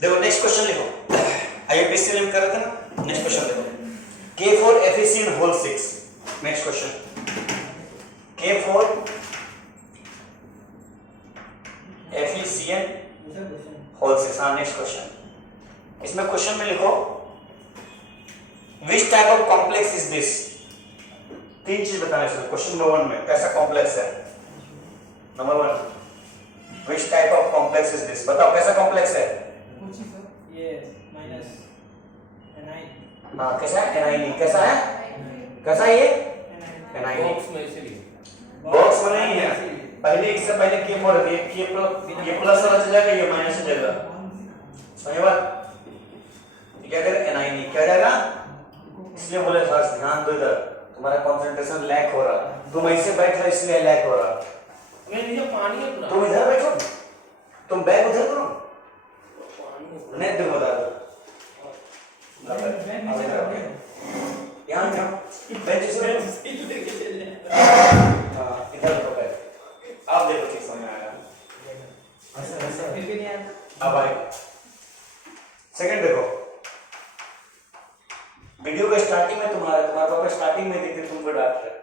देखो next question लिखो, आईयूपीएससी में कर रहे थे ना, नेक्स्ट क्वेश्चन देखो, K for FECN whole 6, next question, K for FECN whole 6, हाँ नेक्स्ट क्वेश्चन। इसमें क्वेश्चन में लिखो which type of complex is this, तीन चीज बताना है क्वेश्चन नंबर 1 में, कैसा कॉम्प्लेक्स है। Number 1, which type of complex is this, बताओ कैसा कॉम्प्लेक्स है। ये माइनस ni, हाँ कैसा है, ni, कैसा है, कैसा है ये ni, बॉक्स में से भी बॉक्स में नहीं है, पहले इससे पहले के फॉर ये प्लस वाला चल जाएगा, ये माइनस चल जाएगा, समझे बात। क्या करें, ni क्या जाएगा, इसलिए बोले खास ध्यान दो, इधर तुम्हारा कंसंट्रेशन लैक हो रहा, तुम ऐसे बैठ रहे इसलिए लैक हो रहा। मैं नीचे पानी है पूरा, तुम इधर बैठो, तुम बैग उधर करो, नहीं देखो बता दो यहाँ जाओ, बेंच से इधर देखो बैग, आप देखो ठीक समझ में आएगा। अब आए सेकंड देखो, वीडियो का स्टार्टिंग में तुम्हारा पापा स्टार्टिंग में देखे तुमको डांट रहे,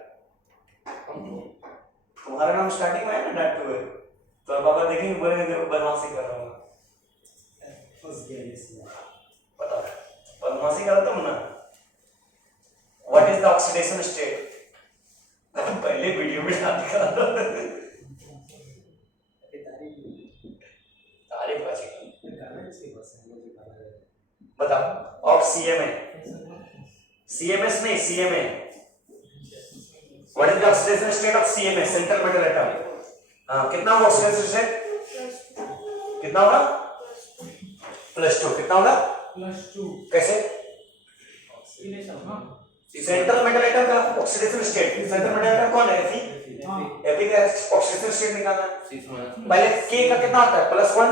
तुम्हारा नाम स्टार्टिंग में है ना डांटते हुए, तो पापा देखेंगे बोलेंगे देखो बदमाशी कर रहा हूँ, पता है बदमाशी करता हूँ ना। What is the oxidation state, पहले वीडियो में डांट कर तारीफ अच्छी बताओ, ऑफ CMA, CMS नहीं CMA, what is the oxidation state of CMA, central metal atom. हाँ कितना होगा ऑक्सीडेशन स्टेट, कितना होगा +2, कितना होगा +2, कैसे, सेंट्रल सेंट्रल मेटल एटम का oxidation state, central metal atom कौन है, Fe, Fe का ऑक्सीडेशन स्टेट निकालना है। पहले K का कितना होता है +1,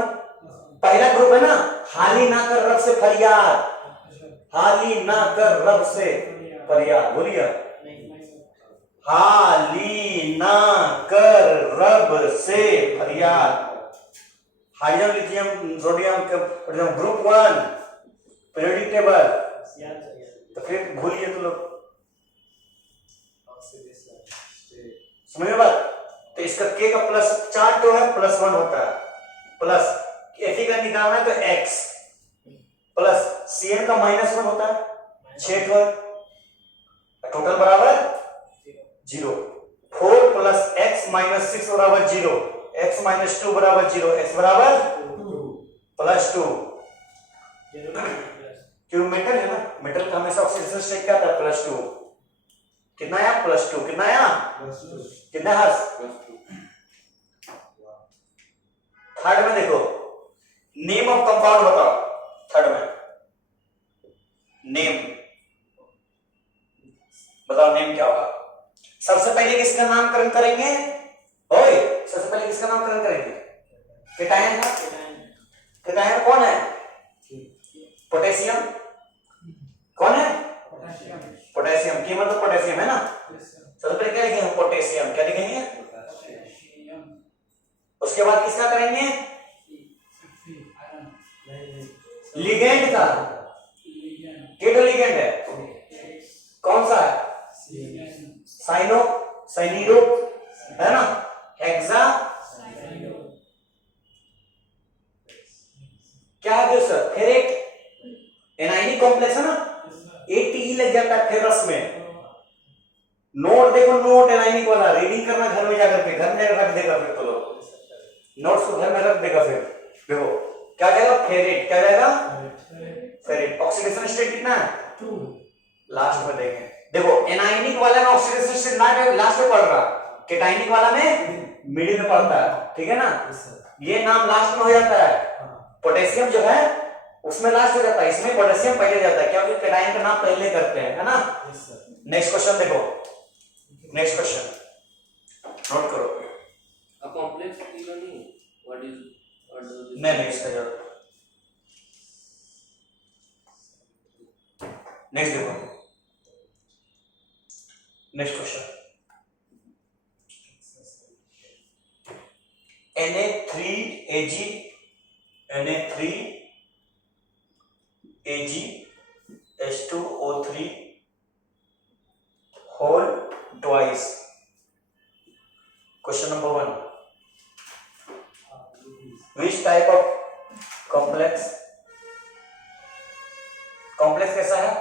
पहला ग्रुप है ना, हाली ना कर रब से फरियाद, हाली ना कर रब से फरियाद, बोलिए हाली ना कर रब से फरियाद, hydrogen lithium sodium group 1 periodic table, तो फिर भूलिए तो लोग, समझ में बात। तो इसका K का प्लस 4 तो है, +1 होता है, प्लस Fe का निकालना है तो x, प्लस Cn का -1 होता है 6 तो है, टोटल बराबर 0, 4 + x - 6 बराबर 0, x - 2 बराबर 0, x बराबर +2, क्यों मेटल है ना, मेटल का हमेशा ऑक्सीडेशन स्टेट क्या था +2, कितना आया +2, कितना आया कितना हर्ष। थर्ड में देखो, नेम ऑफ कंपाउंड बताओ, थर्ड में नेम बताओ, नेम क्या होगा। सबसे पहले किसका नामकरण करेंगे, ओए सबसे पहले किसका नामकरण करेंगे, केटायन का, केटायन कौन है, पोटेशियम, कौन है पोटेशियम, की मतलब पोटेशियम है ना, सबसे पहले क्या लिखेंगे पोटेशियम, क्या लिखेंगे, उसके बाद किसका करेंगे, लिगेंड का, केटो लिगेंड है, कौन सा है, साइनो साइनिडो है ना, हेक्सा क्या है सर, फेरेट, एनाइनिक कॉम्प्लेक्स है ना, ATE लग जाता है फेरस में। नोट देखो, नोट एनाइनिक वाला रीडिंग करना घर में जाकर के, घर में रख देगा फिर तो लोग नोट्स को घर में रख देगा, फिर देखो क्या जाएगा, फेरेट, क्या जाएगा फेरेट। ऑक्सीडेशन स्टेट कितना है 2, लास्ट में देखें, देखो एनाइनिक वाला में ऑक्सीडेशन स्टेट लास्ट में पड़ रहा, केटाइनिक वाला में मिडिल में पड़ता है, ठीक है ना, ये नाम लास्ट में हो जाता है, पोटेशियम जो है उसमें लास्ट हो जाता है, इसमें पोटेशियम पहले जाता है, क्योंकि केटाइन का नाम पहले करते हैं, है ना। नेक्स्ट क्वेश्चन देखो, नेक्स्ट क्वेश्चन नोट करो, अ कॉम्प्लेक्स नहीं, व्हाट इज नहीं इसका जवाब नेक्स्ट देखो, next question, Na3Ag Na3 AgH2O3 whole twice. Question number 1. Which type of complex कैसा है?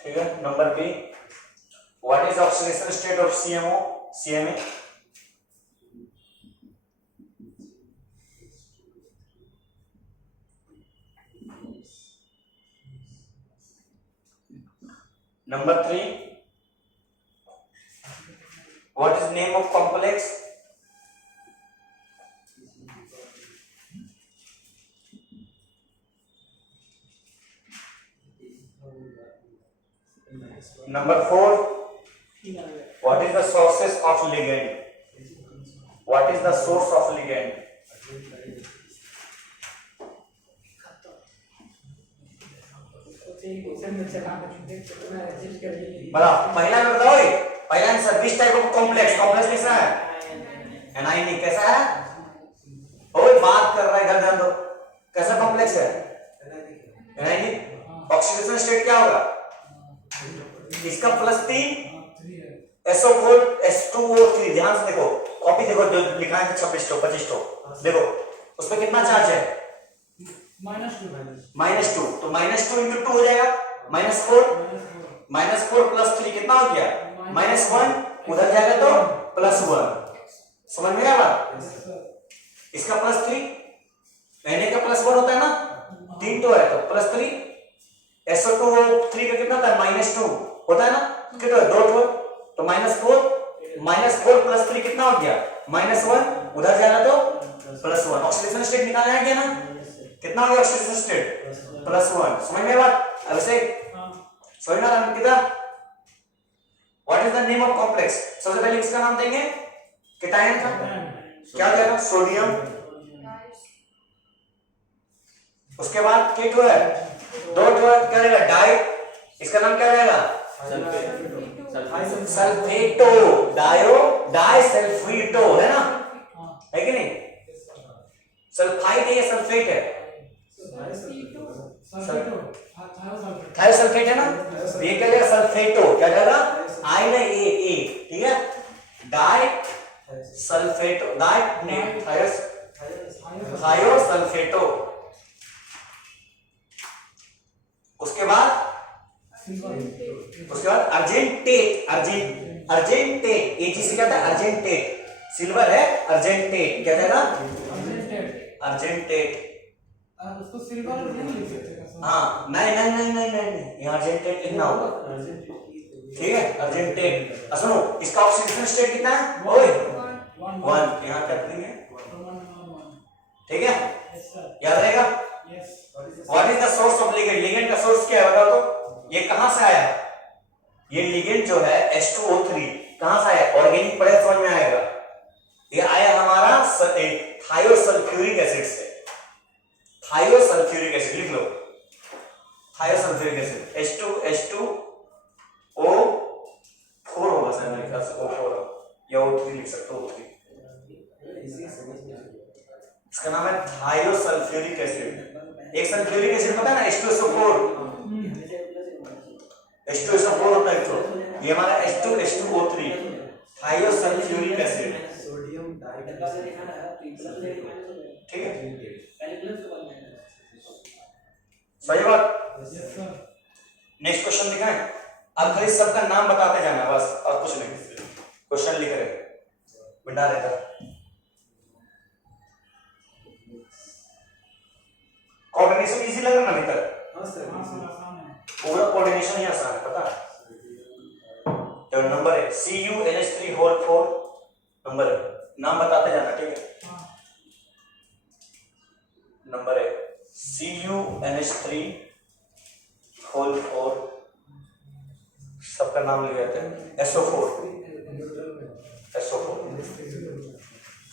ठीक है. Number B, what is oxidation state of CMA? Number 3, what is name of complex? Number 4, what is the sources of ligand? What is the source of ligand? बड़ा पहला में बताओ, पहला answer which type of complex कैसा है? Anionic. कैसा है? ओए बात कर रहा है, ध्यान दो. कैसा कॉम्प्लेक्स है? एनायनिक. ऑक्सीडेशन स्टेट क्या होगा इसका? +3 SO4 H2O3. ध्यान से देखो, कॉपी देखो, जो लिखा है 26 तो 25 तो देखो उसमें कितना चार्ज है? -2. तो -2 into 2 हो जाएगा -4. -4 + 3 कितना हो गया? -1. उधर जाएगा तो +1. समझ में आया बात? इसका +3, Na का +1 होता है ना, 3 तो है तो +3. SO2O3 का कितना था? -2 होता है ना, कितना? 2 तो -4 + 3 कितना हो गया? -1. उधर जाएगा तो +1. ऑक्सीडेशन स्टेट निकालना है क्या ना? कितना हो गया ऑक्सीडेशन स्टेट? +1. समझ में बात? अब से समझ में आ रहा है कितना? What is the name of complex? सबसे पहले इसका नाम देंगे, केटायन था. क्या देगा? सोडियम. उसके बाद K2 है, 2 क्या रहेगा? डाई. इसका नाम क्या रहेगा? सल्फेटो. डाइसल्फेटो है ना, है कि नहीं? सल्फाइड है या सल्फेट है? थायोसल्फेट है ना, ये क्या रहेगा? सल्फेटो. क्या रहेगा? आई ना ए. ठीक है, डाई सल्फेटो. थायोसल्फेटो. उसके बाद अर्जेंटेट. Ag से क्या था? अर्जेंटेट. सिल्वर है, अर्जेंटेट. क्या रहेगा? अर्जेंटेट. उसको सिल्वर नहीं लिख सकते? हाँ, नहीं, यहाँ अर्जेंटेट लिखना होगा. ठीक है, अर्जेंटेट. सुनो, इसका ऑक्सीडेशन स्टेट कितना है? ओए 1. यहाँ कर देंगे. ठीक है, याद रहेगा. What is the source of ligand? Ligand का सोर्स क्या है बताओ तो? ये कहां से आया? ये लिगेंड जो है H2O3 कहां से आया? ऑर्गेनिक पढ़े समझ में आएगा. ये आया हमारा थायोसल्फ्यूरिक एसिड से. थायोसल्फ्यूरिक एसिड लिख लो. थायोसल्फ्यूरिक एसिड H2O4 होगा सर मेरे ख्याल से. O4 या O3 लिख सकते हो. O3 इसका नाम है थायोसल्फ्यूरिक एसिड. एक सल्फ्यूरिक एसिड पता है ना, H2SO4 होता है तो ये हमारा H2O3 थायोसल्फ्यूरिक एसिड. ठीक है, सही बात. नेक्स्ट क्वेश्चन दिखाएं. अब खाली सबका नाम बताते जाना बस, और कुछ नहीं. क्वेश्चन लिख रहे बिना रहता. कोऑर्डिनेशन इजी लग रहा है ना अभी तक? हां सर, पूरा कोऑर्डिनेशन ही आसान है, पता है. तो नंबर है CuNH3 होल 4. नंबर है, नाम बताते जाना. ठीक है, नंबर है CuNH3 होल 4. सबका नाम ले जाते हैं. SO4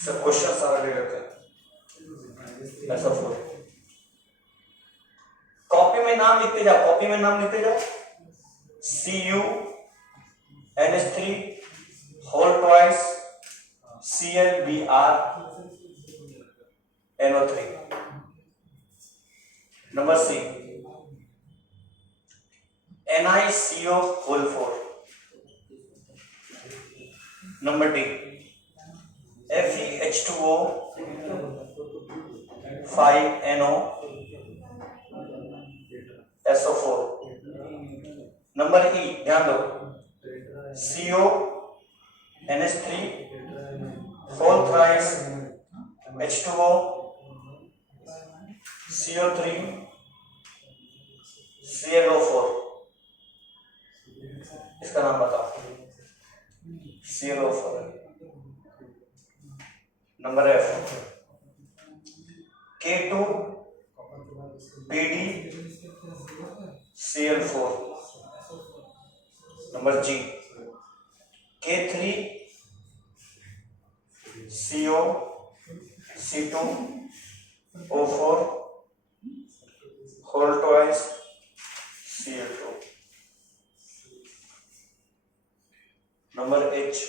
सब क्वेश्चन सारा ले लेते हैं. SO4 कॉपी में नाम लिखते जाओ. CuNH3 whole twice ClBr NO3. Number C NiCO4। Number D FeH2O 5NO SO4। Number E ध्यान दो CO NH3 4 thrice H2O CO3 ClO4। इसका नाम बताओ। ClO4। Number F K2BdCl4। Number G K3CO C2O4 whole twice Cl2। Number H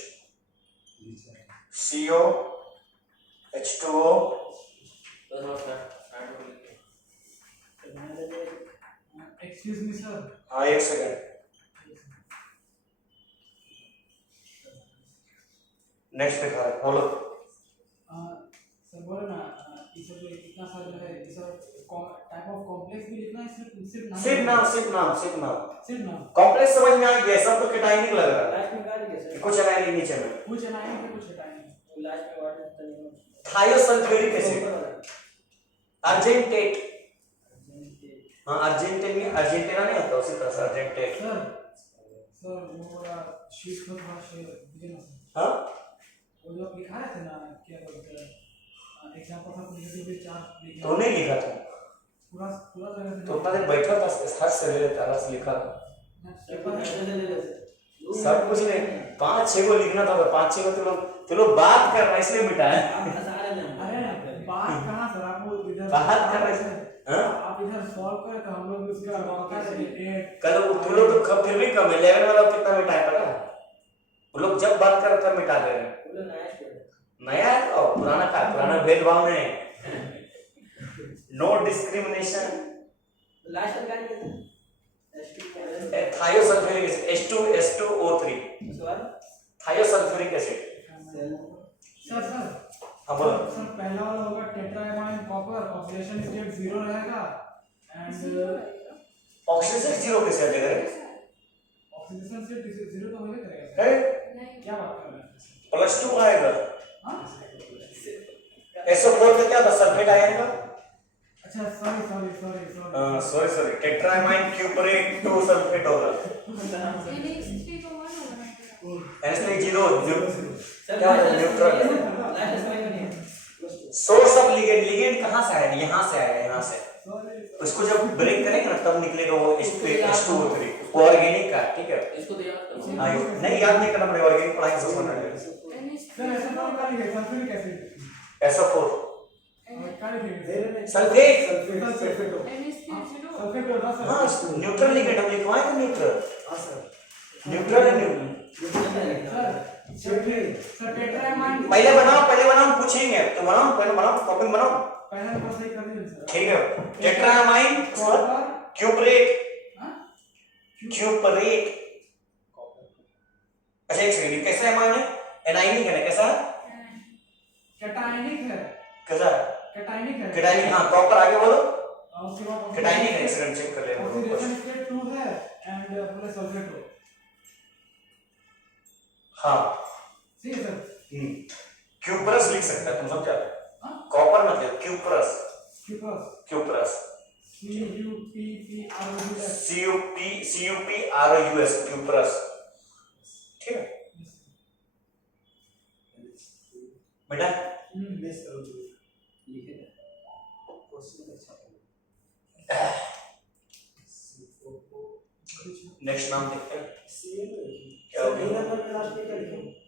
COH2O। Excuse me, sir. हाँ एक second, next दिखा रहे बोलो। सर बोलो ना, ये सब इतना सारा जो है ये सब टाइप ऑफ कॉम्प्लेक्स भी लिखना है, सिर्फ नाम कॉम्प्लेक्स समझ में आ गया, सब तो केटाइनिक लग रहा है। लास्ट में क्या लिखे सर? कुछ एनाइनिक नीचे में कुछ एनाइन है कुछ हटाएंगे, लास्ट में what is the name? Thiosulphuric acid argentate. हाँ अर्जेंटेट में अर्जेंटीना नहीं होता, उसी तरह से अर्जेंटेट। सर वो वाला शीट पर थोड़ा शेयर दीजिए ना सर। हाँ वो जो लिखा रहे थे ना, क्या बोलते हैं, एग्जांपल था पॉजिटिव चार्ज लिखा, तो नहीं लिखा था पूरा जगह से तो उतना देर बैठा था, हर से ले लेता रस लिखा था सब कुछ नहीं, 5-6 को लिखना था, 5-6 को तो लोग बात कर रहे इसलिए मिटाया। अरे बात कहाँ सर, आप वो इधर बात कर रहे थे। हाँ आप इधर सॉल्व करें तो हम लोग उसका कल तुम लोग तो फिर भी कम है, 11 वाला कितना मिटाया पता है? वो लोग जब बात कर तब मिटा दे रहे हैं। नया है तो पुराना का पुराना भेदभाव नहीं, नो डिस्क्रिमिनेशन। लास्ट का क्या थायोसल्फ्यूरिक एसिड H2SO3 थायोसल्फ्यूरिक एसिड। सर अब बोलो सर पहला वाला होगा टेट्राएमाइन कॉपर, ऑक्सीडेशन स्टेट 0 रहेगा एंड ऑक्सीजन 0 कैसे आ जाएगा? ऑक्सीडेशन स्टेट 0 तो होगा करेगा है क्या बात कर रहे हैं +2 आएगा। हां SO4 का क्या था, सल्फेट आएगा। अच्छा सॉरी टेट्राएमाइन क्यूपरेट 2 सल्फेट होगा। NH3 0 क्या न्यूट्रल। सोर्स ऑफ लिगेंड कहां से आया? यहां से आया, यहां से। उसको जब ब्रेक करेंगे ना तब निकलेगा वो H2O3, वो ऑर्गेनिक का, ठीक है। इसको तो याद करो। नहीं याद नहीं करना पड़ेगा, ऑर्गेनिक पढ़ाएंगे सब समझ में आएगा। सर ऐसा तो क्या लिखा है सल्फ्यूरिक एसिड SO4 क्या लिखा है सल्फेट। सल्फेट होगा सर। हाँ न्यूट्रल लिगेंड हम लिखवाएं तो न्यूट्रल। हाँ सर न्यूट्रल है न्यूट्रल। सर टेट्राएमाइन पहले बनाओ पूछेंगे तो बनाओ, पहले बनाओ कॉपी बनाओ। पहला नंबर सही कर दीजिए सर। ठीक है टेट्राएमाइन क्यूपरेट अच्छा एक सेकंड, कैसा एमाइन है? एनाइनिक है ना, कैसा है? कैटायनिक है कैसा है? कैटायनिक। हाँ कॉपर आगे बोलो। उसके बाद कैटायनिक है, एक सेकंड चेक कर लेना। ऑक्सीडेशन स्टेट 2 है एंड प्लस सल्फेट हो। हाँ सही है सर। क्यूपरस लिख सकता है, तुम समझा? हां कॉपर मतलब क्यूपरस CUPPROUS क्यूपरस, ठीक है बेटा। नेक्स्ट नाम देखते हैं क्या हो गया।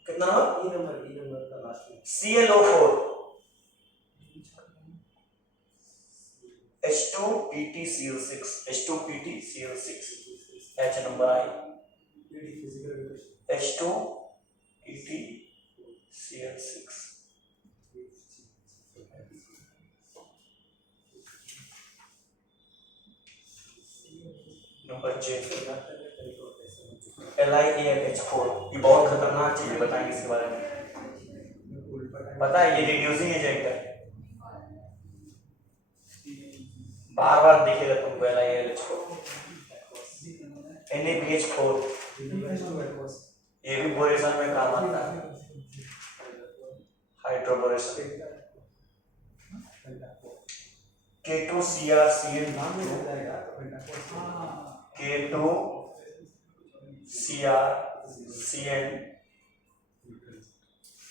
कितना number? ClO4 H2PtCl6 H number I H2PtCl6। Number 6 LiAlH4 ये बहुत खतरनाक चीज है, बताएंगे इसके बारे में। पता है ये रिड्यूसिंग एजेंट है, बार बार दिखेगा तुमको LiAlH4। NaBH4 ये भी बोरेशन में काम आता है, hydroboration. K2CrCN K2CrCN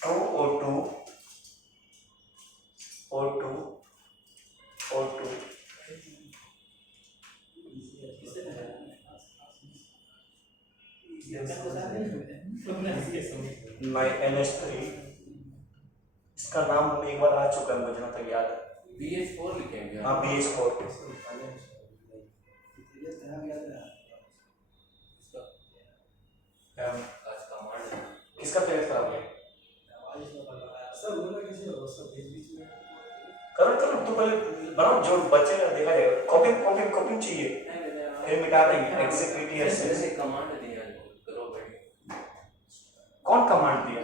2O2 O2 O2 NH3। इसका नाम एक बार आ चुका है मुझे जहाँ तक याद है। BH4 लिखेंगे। हाँ BH4। आज कमांड है। किसका पेट खराब है? करो करो तो पहले बनाओ, जो बच्चे का देखा जाएगा। कॉपिंग चाहिए, फिर मिटा देंगे। एग्जीक्यूटिव ऐसे कमांड दिया करो भाई। कौन कमांड दिया?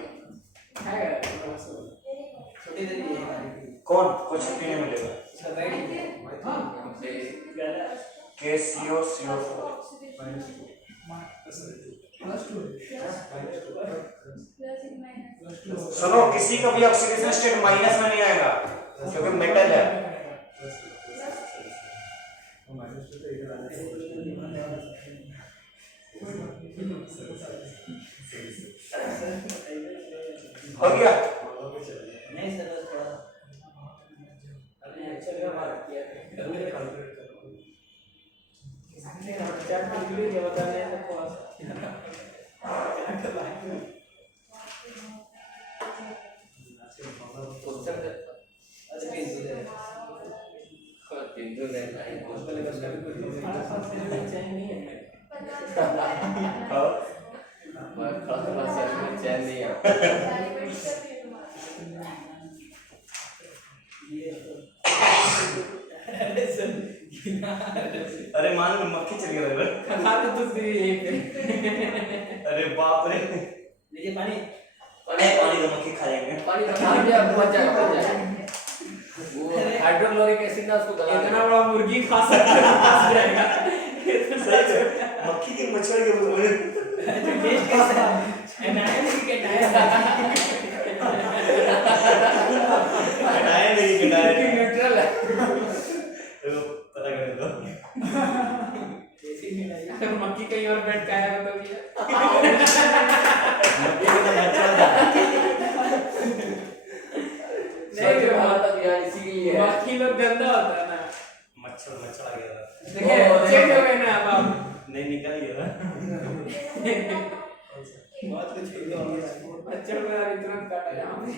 कौन? कुछ छुट्टी नहीं मिलेगा। KCO CO4 सुनो, किसी का भी ऑक्सीडेशन स्टेट माइनस में नहीं आएगा क्योंकि मेटल है। हो गया? नहीं सर, थोड़ा अभी एक्चुअली बात किया है चैट में वीडियो बता रहे हैं थोड़ा सा अरे मान में मक्खी चली गई। अरे बाप रे, देखिए पानी पानी तो मक्खी खा जाएंगे। पानी खा लिया बच जाएगा। वो हाइड्रोक्लोरिक एसिड ना उसको गला इतना बड़ा मुर्गी खा सकता है, फंस जाएगा। मक्खी की मच्छर के मुंह में जो टेस्ट कैसा है एनालिसिस के टाइम हटाए नहीं न्यूट्रल है। पता कर दो अगर मक्खी कहीं और बैठ के आया तो भी मक्खी का तो मच्छर था। नहीं तक यार इसीलिए मक्खी लोग गंदा होता है ना। मच्छर आ गया था। देखिए चेक हो गए ना अब नहीं निकल गया था। बहुत कुछ मच्छर मेरा तुरंत काटा यहाँ पे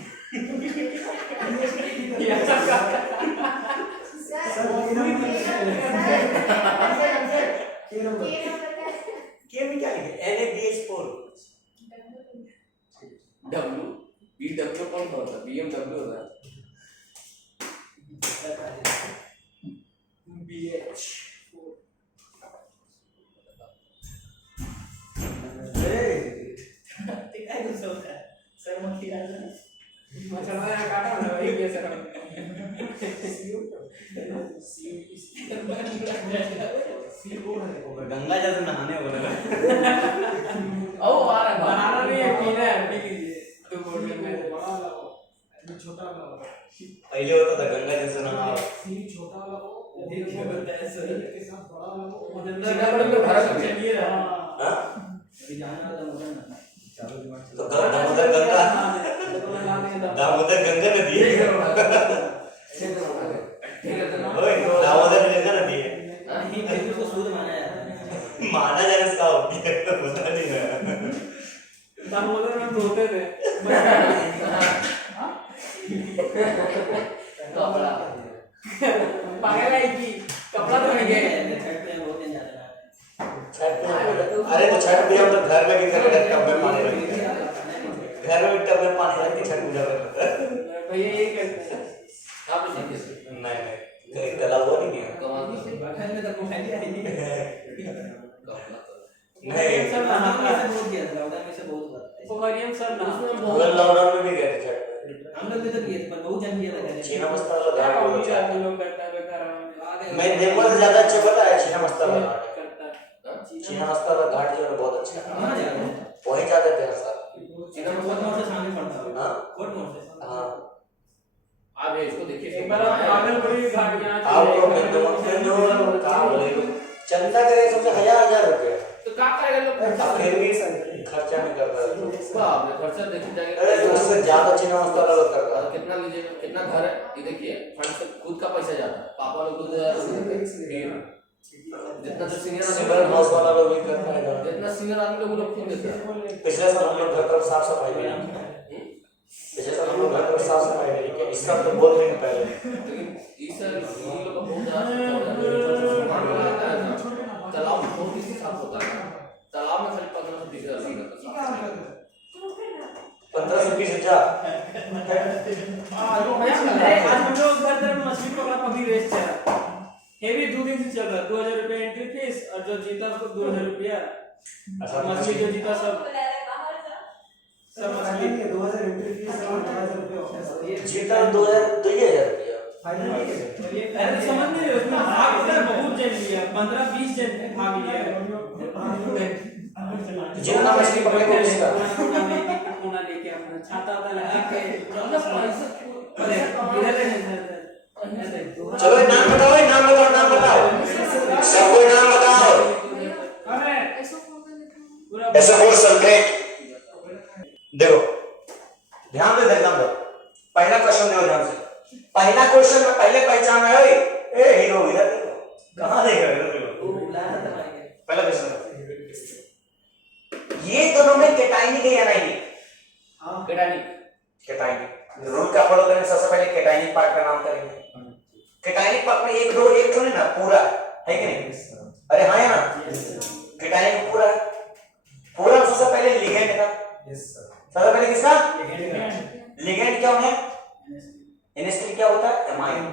के में क्या लिखे? NaBH4 W BW कौन होता है? BMW होता है। BH सर मक्खी मच्छर यहाँ काटा ना वही कैसे गंगा जल से नहाने हो लगा। ओ बाहर बनाना नहीं है, पीना है, पी लीजिए। तो बोल में बड़ा वाला हो, छोटा वाला हो। पहले होता था गंगा जल से नहाओ। सी छोटा वाला हो, देखिए होता है सर के साथ बड़ा वाला हो। चिदंबरम में भारत में चलिए रहा। हां अभी जाना था मुझे ना। तो दामोदर गंगा नदी है। ओए दामोदर गंगा नदी है। नहीं फिर उसको शुद्ध माना जाता है। माना जाए इसका होती है तो पता नहीं है। दामोदर में धोते थे। कपड़ा पागल है कि कपड़ा तो नहीं गए। अरे तो छठ भी हम तो घर में भी करते हैं, टब में पानी रखते हैं। घर में भी टब में पानी रख के छठ पूजा करते हैं। भैया यही करते हैं। आप सीखे नहीं कहीं तालाब वो नहीं है। कमाल में तो कुछ नहीं नहीं सर लॉकडाउन में नहाता से बहुत किया था, लॉकडाउन में से बहुत हुआ था। वो हरियम सर नहाता अगर लॉकडाउन में भी गए थे चट हम लोग भी तो किए थे, पर बहुत जन किया था कहने। चीना मसाला क्या घाट वो बहुत भी अच्छा है। लोग करता है बेकार आ गए। मैं देखो तो ज्यादा अच्छा पता है चीना मसाला घाट है। करता है चीना मसाला घाट जो है बहुत अच्छा है, कहाँ जा रहे हैं? वहीं जाते थे हर साल। इधर कोट मोड़ से सामने पड़ता है। हाँ कोट मोड़ से। हाँ आप इसको देखिए एक बार आप भागलपुरी घाट यहाँ आपको बिंदु कहाँ बोले चंदा करे सबसे 1000 रुपया तो क्या करेगा लोग अब फिर भी खर्चा नहीं कर रहा है। बाप रे, खर्चा देखिए जाएगा। अरे तो उससे ज्यादा चीना मसाला लोग कर रहा और है। कितना लीजिए, कितना घर है ये देखिए, फंड से खुद का पैसा जाता है, पापा लोग 2000 जितना जो सीनियर सिमरन हाउस वाला लोग भी करता है इधर। जितना सीनियर आदमी लोग खुद देता है। पिछले साल हम लोग घर पर साफ सफाई करी, पिछले साल हम लोग घर पर साफ सफाई करी, इसका तो बोल रहे हैं पहले। लेकिन इस ये लोग का बहुत ज्यादा तालाब में बहुत किसी साफ होता है, तालाब में खाली 15 से 20 हज़ार लगता है। 15 से 20 हजार आज हम लोग उधर तरफ मछली पकड़ा पकड़ी रेस चला हेवी 2 दिन से चल रहा है। 2000 रुपया एंट्री फीस और जो जीता उसको 2000 रुपया। अच्छा मछली जो जीता सब मछली 2000 एंट्री फीस और 2000 रुपए ऑफिस जीता 2000 रुपया फाइनल अरे तो समझ नहीं रहे उसमें भाग होता है, बहुत जन लिया 15-20 जन भाग लिया। जितना मछली पकड़े को उसका कोना लेके अपना छाता वाता लगा के अरे इधर चलो एक नाम बताओ, एक नाम बताओ, नाम बताओ, सबको नाम बताओ। अरे पूरा ऐसे फोर सल्फेट देखो, ध्यान दे एकदम दो। पहला क्वेश्चन देखो ध्यान से, पहला क्वेश्चन में पहले पहचान है ए हीरो इधर देखो, कहां देख रहे हो देखो। पहला क्वेश्चन ये दोनों में केटाइनिक है या नहीं? हां केटानिक केटाइनिक रूल का फॉलो करेंगे, सबसे पहले केटाइनिक पार्ट का नाम करेंगे। केटाइनिक पार्ट में एक तो नहीं ना पूरा है कि नहीं? अरे हाँ या ना, केटाइनिक पूरा है, पूरा सबसे पहले लिगेंड का, यस सर सबसे पहले किसका? लिगेंड लिगेंड क्या होता है? NH3 क्या होता है? एमाइन।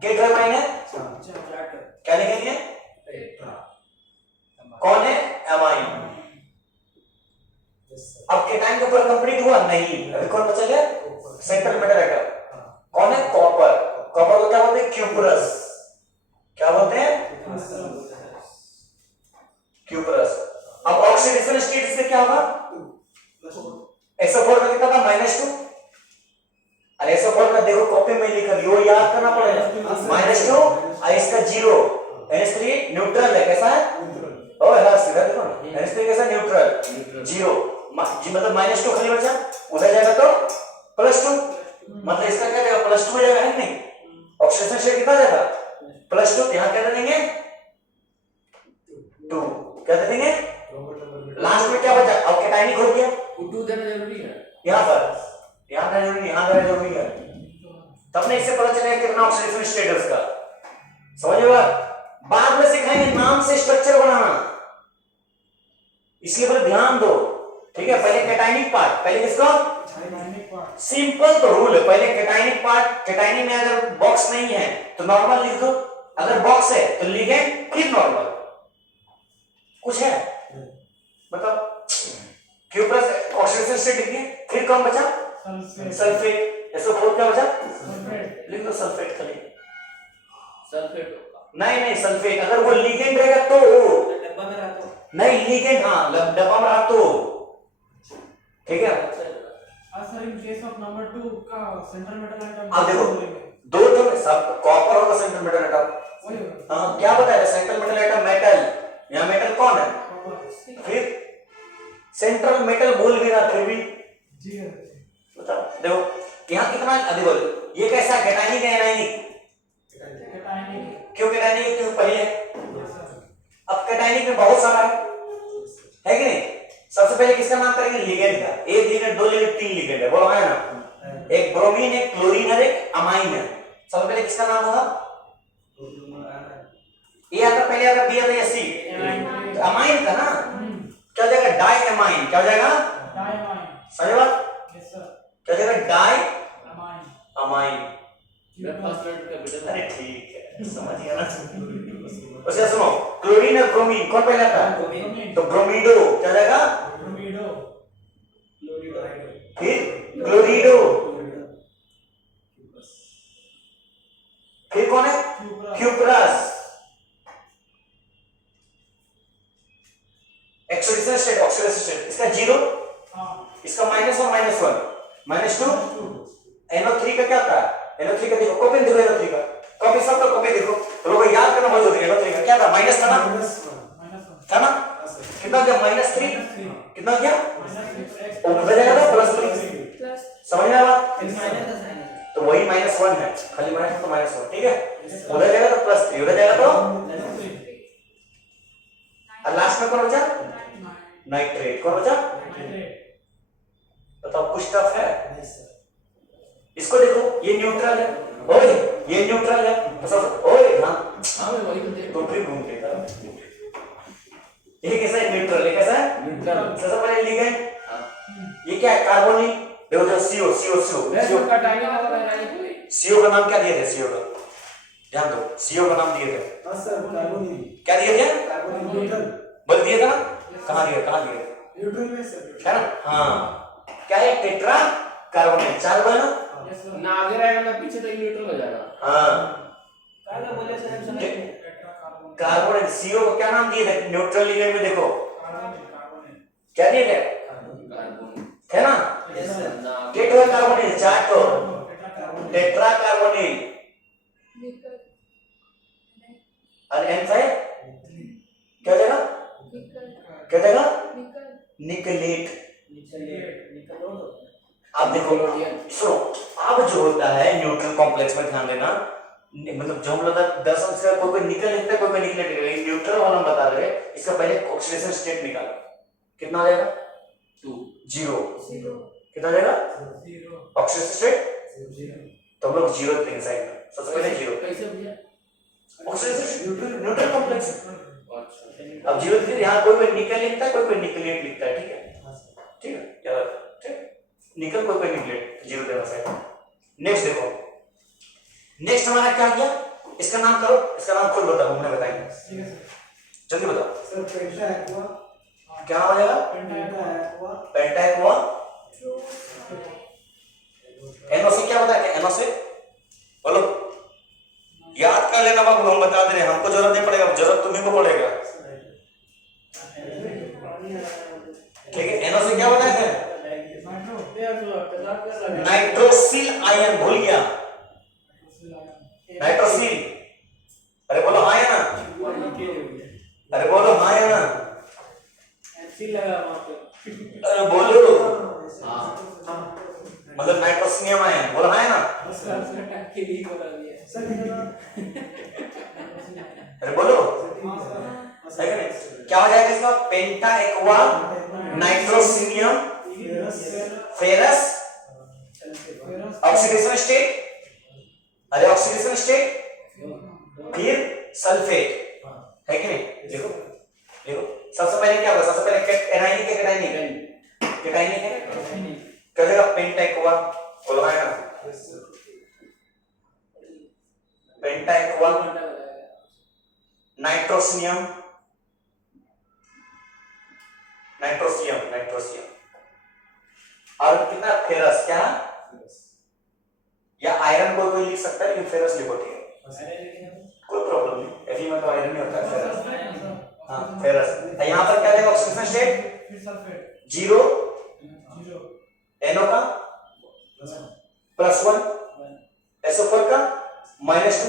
क्या एमाइन है? क्या लिखेंगे? कौन है? एमाइन। यस सर अब केटाइन का पूरा कंप्लीट हुआ नहीं, अभी कौन बचा गया? Central metal atom. कौन है? कॉपर। कॉपर को क्या बोलते हैं? क्यूपरस। क्या बोलते हैं? क्यूपरस। अब ऑक्सीडेशन स्टेट से क्या होगा? SO4 का कितना था? -2। अरे SO4 का देखो कॉपी में लिखा, यो याद करना पड़ेगा। -2 और इसका 0। NH3 न्यूट्रल है, कैसा है? ओए हाँ सीधा देखो ना, NH3 कैसा? न्यूट्रल। 0 जी मतलब -2 खाली बचा, उधर जाएगा तो +2, मतलब इसका क्या जाएगा? +2 जाएगा है नहीं? ऑक्सीडेशन स्टेट कितना जाएगा? +2। यहां क्या दे देंगे? 2 क्या दे देंगे? लास्ट में क्या बचा? अब केटाइनिक हो गया, उर्दू देना जरूरी है। यहाँ पर यहाँ का जरूरी, यहाँ का जरूरी है, तब नहीं इससे पता चलेगा कितना ऑक्सीडेशन स्टेटस का। समझ बात? बाद में सिखाएंगे नाम से स्ट्रक्चर बनाना, इसलिए पहले ध्यान दो, ठीक है? पहले केटाइनिक पार्ट, पहले किसका? सिंपल तो रूल है, पहले केटाइनिक पार्ट। केटाइनिक में अगर बॉक्स नहीं है तो नॉर्मल लिख दो, अगर बॉक्स है तो लिगेंड फिर नॉर्मल। कुछ है मतलब क्यूपरस ऑक्सीडेशन स्टेट लिख दिए, फिर कौन बचा? सल्फेट। SO4 क्या बचा? लिख दो सल्फेट खाली। सल्फेट होगा। नहीं सल्फेट, अगर वो लिगेंड रहेगा तो डब्बा में रखो। नहीं, लिगेंड हाँ डब्बा में रख दो, ठीक है? Sir in case of number 2 का सेंट्रल मेटल एटम अब देखो दो तो सब कॉपर होगा सेंट्रल मेटल एटम। हाँ क्या बताया? सेंट्रल मेटल एटम मेटल, यहाँ मेटल कौन है? फिर सेंट्रल मेटल बोल भी ना, फिर भी जी है बताओ। देखो यहाँ कितना अधिक बोल, ये कैसा केटाइनिक है एनाइनिक? केटाइनिक क्यों केटाइनिक? क्यों पहले है। अब केटाइनिक में बहुत सारा है कि नहीं? सबसे पहले किसका नाम करेंगे? लिगेंड का। एक लिगेंड, दो लिगेंड, तीन लिगेंड है, बोलो है ना? एक ब्रोमीन, एक क्लोरीन है, एक अमाइन है। सबसे पहले किसका नाम होगा? ए आता पहले, आता बी आता या सी? अमाइन का ना, क्या हो जाएगा? Di amine. क्या हो जाएगा? डायमाइन। समझ बात? यस सर क्या हो जाएगा? Di amine. अमाइन। मैं फर्स्ट मिनट का बेटा। अरे ठीक है। समझ गया ना? उसका सुनो, क्लोरीन और ब्रोमीन कौन पहले आता है? ब्रोमीन तो ब्रोमीडो क्या जाएगा? ब्रोमीडो फिर क्लोरीडो, फिर कौन है? Cuprous. Oxidation state, oxidation state इसका 0, इसका -1 और -1, -2। NO3 का क्या होता है? NO3 का देखो, कॉपी देखो, NO3 का कॉपी, सबका कॉपी देखो, तो लोग याद करना बहुत जरूरी है। NO3 का क्या था? माइनस था ना? था ना? कितना गया? -3। कितना गया? उधर जाएगा तो +3। समझ में आया? माइनस का साइन है तो वही -1 है, खाली माइनस तो -1, ठीक है? उधर जाएगा तो +3, उधर जाएगा तो, और लास्ट में कौन बचा? नाइट्रेट। कौन बचा? बताओ, कुछ टफ है? इसको देखो, ये न्यूट्रल है, ओए ये न्यूट्रल है, तो सब ओए हाँ हाँ मैं वही तो देख तो फिर घूम के था। ये कैसा है? न्यूट्रल है। कैसा है? न्यूट्रल। सबसे पहले लिगेंड, हाँ ये क्या है? कार्बोनिल। देखो जो CO CO का नाम क्या दिए थे? CO का ध्यान दो, CO का नाम दिए थे, हाँ सर, कार्बोनिल। क्या दिए थे? Carbonyl neutral. बल दिए था ना? कहाँ दिए? कहाँ दिए? न्यूट्रल में सर। है ना? हाँ, क्या है? Tetra carbonate. 4 है ना? ना आगे रहेगा ना पीछे, तो न्यूट्रल हो जाएगा। हाँ, काला बोले सर हम समझ नहीं कार्बोनेट। CO को क्या नाम दिए थे? न्यूट्रल लिगेंड में देखो क्या दिए थे? कार्बन है ना? यस सर ना टेट्रा कार्बोनिल, 4 तो टेट्रा कार्बोनिल, और N5 क्या देगा? क्या देगा? निकलेट। निकल लो तो अब देखो, सुनो, अब जो होता है न्यूट्रल कॉम्प्लेक्स में, ध्यान देना, मतलब जो हम लोग 10 अंक से कोई निकल लिखता है, कोई निकलेट लिखता है, न्यूट्रल वाला हम बता रहे हैं, इसका पहले ऑक्सीडेशन स्टेट निकालो। कितना आ जाएगा? 0। कितना आ जाएगा? ऑक्सीडेशन स्टेट, तो हम लोग 0 लिखेंगे साइड में, सबसे पहले 0। कैसे भैया? Oxidation neutral complex. अच्छा अब 0 लिखते, यहाँ कोई निकल लिखता है, कोई निकलेट लिखता है, ठीक है? ठीक है यार, ठीक, निकल कोई निकलेट, 0 देना साइड। नेक्स्ट देखो, नेक्स्ट हमारा क्या गया? इसका नाम करो, इसका नाम खुद बताओ, हमने बताएंगे, जल्दी बताओ। सर पेंटा एक्वा। क्या नाम हो जाएगा? पेंटा एक्वा। पेंटा एक्वा। NO क्या बताया? क्या NO बोलो, याद कर लेना बाबू, हम बता दे रहे हैं, हमको जरूरत नहीं पड़ेगा, जरूरत तुम्हीं को पड़ेगा, ठीक है? NO क्या बताया थे? Nitrosyl ion. भूल गया? नाइट्रोसिल, अरे बोलो हाँ या ना? अरे बोलो हाँ या ना? लगा वहां पे। अरे बोलो, हाँ मतलब नाइट्रोसिनियम आयन, बोलो हाँ या ना? के लिए बोला दिया सर कितना? अरे बोलो, सही है नहीं? क्या हो जाएगा इसका? पेंटा एक्वा नाइट्रोसिनियम फेरस, ऑक्सीडेशन स्टेट, अरे ऑक्सीडेशन स्टेट, फिर सल्फेट, है कि नहीं? देखो देखो, सबसे पहले क्या होगा? सबसे पहले एनाइनिक है, कैटाइनिक है, क्या देगा? पेंटा एक्वा, बोलो हाँ या ना? पेंटा एक्वा नाइट्रोसिनियम, नाइट्रोसियम, और कितना? फेरस। क्या? या आयरन कोई लिख सकता है, लेकिन फेरस लिखो, ठीक है? कोई प्रॉब्लम नहीं, एफी में तो आयरन नहीं होता है, फेरस। हाँ फेरस। यहाँ पर क्या देगा? ऑक्सीडेशन स्टेट 0, NO का +1, SO4 का -2,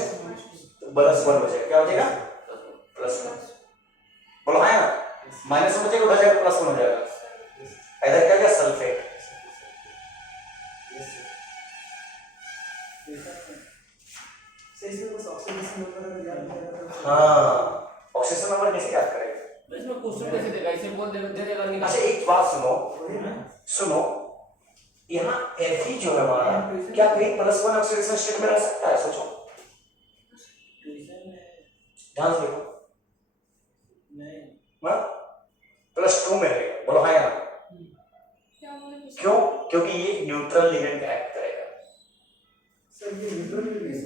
तो +1 बचेगा। क्या हो जाएगा? +1। बोलो हाँ ना? -1 बचेगा, उधर जाएगा +1 हो जाएगा, इधर क्या गया? सल्फेट। सर इसमें बस ऑक्सीडेशन नंबर याद करेगा। हाँ, ऑक्सीजन नंबर कैसे याद करेगा? तो इसमें क्वेश्चन कैसे देगा? इसे बोल दे देगा निकाल। अच्छा एक बात सुनो, यहाँ Fe जो है हमारा, क्या कहीं +1 ऑक्सीडेशन स्टेट में रह सकता है? सोचो, ध्यान से देखो, +2 में रहेगा। बोलो हाँ या ना? क्यों? क्योंकि ये न्यूट्रल लिगेंड का एक्ट करेगा। सर ये न्यूट्रल में भी है।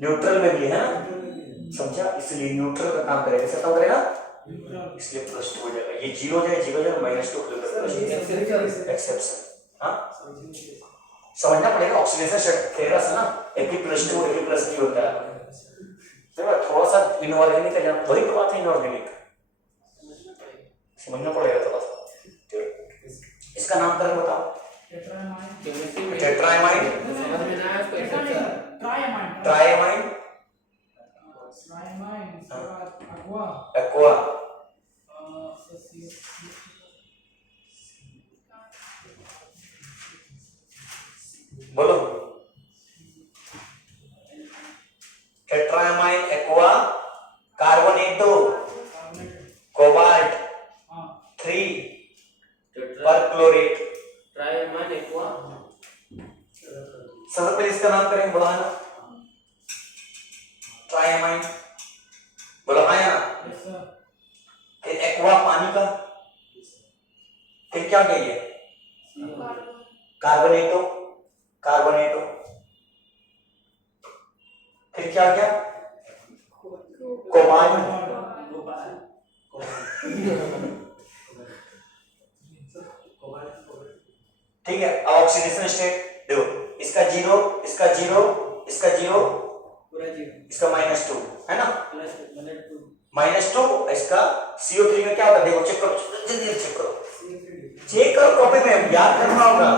न्यूट्रल में भी है ना? न्यूट्रल में भी है। समझा? इसलिए न्यूट्रल का काम करेगा, कैसे काम करेगा? न्यूट्रल इसलिए प्लस 2 हो जाएगा, ये 0 हो जाएगा, 0 हो जाएगा, -2 प्लस एक्सेप्शन। हाँ समझना पड़ेगा, ऑक्सीडेशन फेरस है ना, Fe+2 Fe+3 होता है, देखो थोड़ा सा इनऑर्गेनिक है, वही तो बात है इनऑर्गेनिक, समझना पड़ेगा थोड़ा सा। इसका नामकरण बताओ। केमिस्ट्री में टेट्राएमाइन, समझ में ना आया उसको एक्सेप्शन। ट्राइमाइन ट्राइएमाइन, ट्राइमाइन इसके बाद एक्वा एक्वा, बोलो टेट्राएमाइन, एक्वा, कार्बोनेटो, कोबाल्ट, 3 परक्लोरेट। ट्राइएमाइन एक्वा सबसे पहले इसका नाम करेंगे, बोला है ना ट्राइएमाइन, बोला है ना। यस सर फिर एक्वा पानी का, फिर क्या कहिए? कार्बोनेटो, कार्बोनेटो, फिर क्या क्या? कोबाल्ट, ठीक है। अब ऑक्सीडेशन स्टेट देखो, इसका 0, इसका 0, इसका 0, पूरा 0 इसका -2 है ना, +2 -2, इसका CO3 का क्या होता है देखो, चेक करो जल्दी चेक करो, चेक करो कॉपी में, याद करना होगा।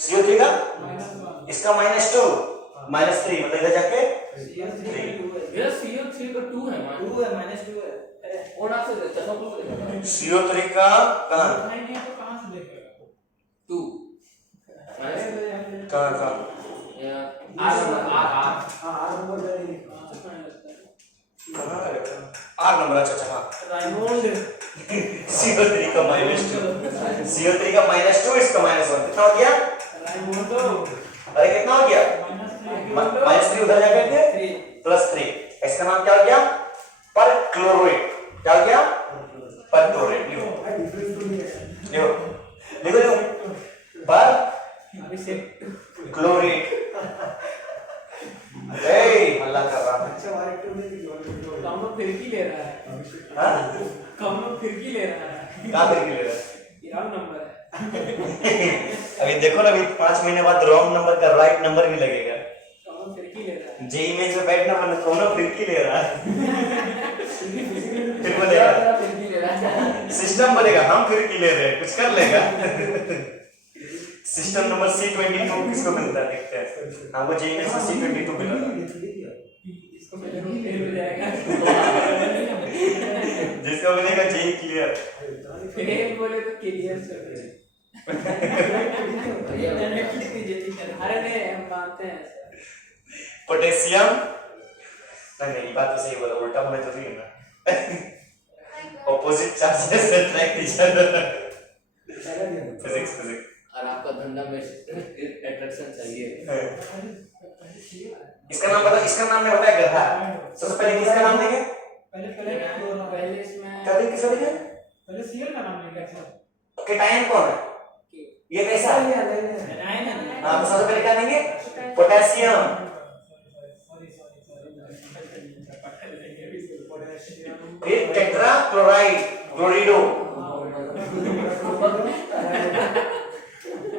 CO3 का इसका -2 -3 मतलब इधर जाके ये CO3 का 2 है मान 2 है -2 है। अरे कौन आपसे चश्मा खोल के देखा CO3 का कहां नहीं नहीं तो कहां से देखेगा 2 कहां कहां या आर हां आर नंबर दे नहीं कहां रखा आर नंबर, अच्छा अच्छा हाँ। राइमोंड CO3 का -2, CO3 का -2, इसका -1, कितना हो गया? राइमोंडो अरे कितना हो गया? -3 उधर जाकर के 3 +3, इसका नाम क्या हो गया? परक्लोरेट, क्या हो गया? परक्लोरेट। डिफरेंस तो नहीं है लिखो लिखो पर अभिषेक क्लोरेट। ए हल्ला कर रहा है, अच्छा वाइट में भी कम लोग फिरकी ले रहा है, हाँ कम लोग फिरकी ले रहा है, क्या करके ले रहा है? ये रॉन्ग नंबर है, अभी देखो ना, अभी 5 महीने बाद रॉन्ग नंबर का राइट नंबर भी लगेगा। कम लोग फिरकी ले रहा है। जेई में से बैठना मतलब कौन फिरकी ले रहा है? फिर बोलेगा फिरकी ले रहा है सिस्टम बोलेगा हम फिरकी ले रहे हैं, कुछ कर लेगा। सिस्टम नंबर C22 किसको मिलता है देखते हैं, हमको जेई में से C22 मिला था, इसको मेरे को फेल हो जाएगा, जिसको मिलेगा जेई क्लियर। फेल बोले तो क्लियर चल रहे हैं। अरे नहीं हम मानते हैं सर। पोटेशियम, नहीं बात तो सही बोला, उल्टा बोले तो सही ना। Opposite charges attract each other, physics. और आपका धंधा में अट्रैक्शन चाहिए। इसका नाम पता, इसका नाम नहीं पता है गधा। सबसे पहले किसका नाम देंगे? पहले इसमें क्या देंगे, किसका देंगे? पहले सीएल का नाम लेंगे सर। केटायन कौन है? ये कैसा है? आए ना हाँ, तो सबसे पहले क्या देंगे? पोटेशियम। फिर टेट्रा क्लोराइड, क्लोरिडो,